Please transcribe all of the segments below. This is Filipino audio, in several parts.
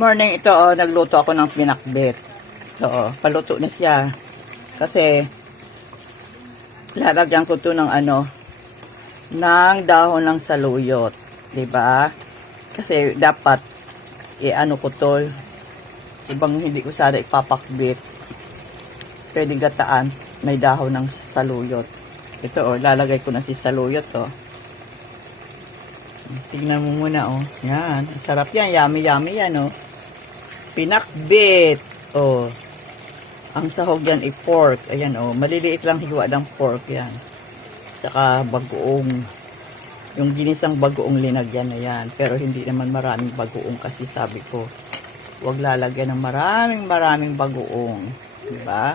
morning, ito nagluto ako ng pinakbet. So, paluto na siya. Kasi, lalagyan ko to ng ng dahon ng saluyot. Diba? Kasi, dapat, ko to. Ibang hindi ko sana ipapakbit. Pwede gataan, may dahon ng saluyot. Ito, lalagay ko na si saluyot, Tignan mo muna, Yan. Sarap yan. Yummy, yummy yan, Pinakbit. Ang sahog yan pork. Ayan, maliliit lang hiwa ng pork yan. Saka bagoong. Yung ginisang bagoong linagyan na yan. Pero hindi naman maraming bagoong kasi sabi ko, huwag lalagyan ng maraming bagoong. Diba?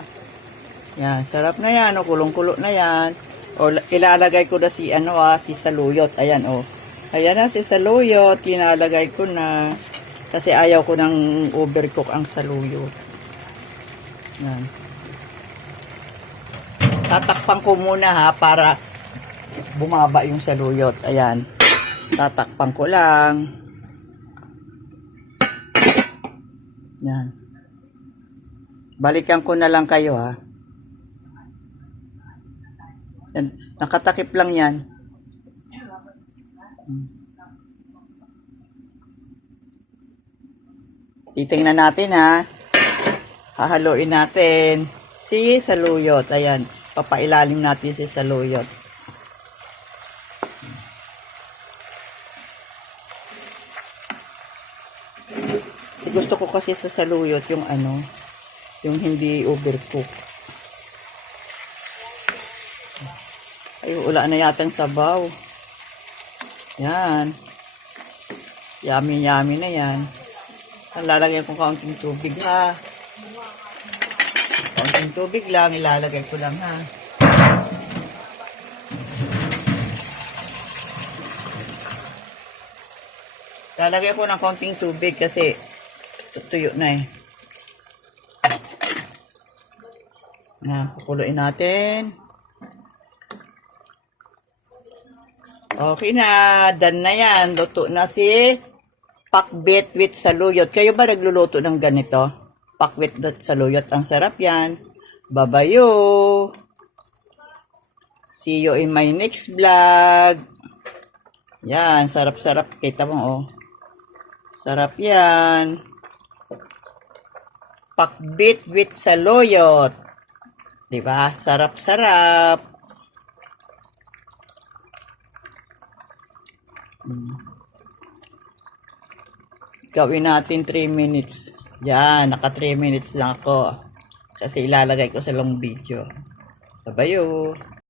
Yan. Sarap na yan, kulong-kulo na yan. Ilalagay ko na si saluyot. Ayan, Ayan na si saluyot, kinalagay ko na kasi ayaw ko ng overcook ang saluyot. Yan. Tatakpan ko muna para bumaba yung saluyot. Ayan. Tatakpan ko lang. Yan. Balikan ko na lang kayo Yan. Nakatakip lang yan. Titingnan natin Hahaluin natin si saluyot. Ayan, papailalim natin si saluyot. Gusto ko kasi sa saluyot yung yung hindi overcook. Ay, wala na yatang sabaw. Yan. Yummy na yan. Lalagyan ko kaunting tubig Kaunting tubig lang, ilalagay ko lang Lalagay ko ng kaunting tubig kasi tutuyo na Pakuluin natin. Okay na, done na yan. Luto na si pakbet with saluyot. Kayo ba nagluluto ng ganito? Pakbet with saluyot. Ang sarap yan. Babayo. See you in my next vlog. Yan, sarap-sarap. Kita mo, Sarap yan. Pakbet with saluyot. Diba? Sarap-sarap. Gawin natin 3 minutes. Yan, naka 3 minutes lang ako. Kasi ilalagay ko sa long video. Sabayo.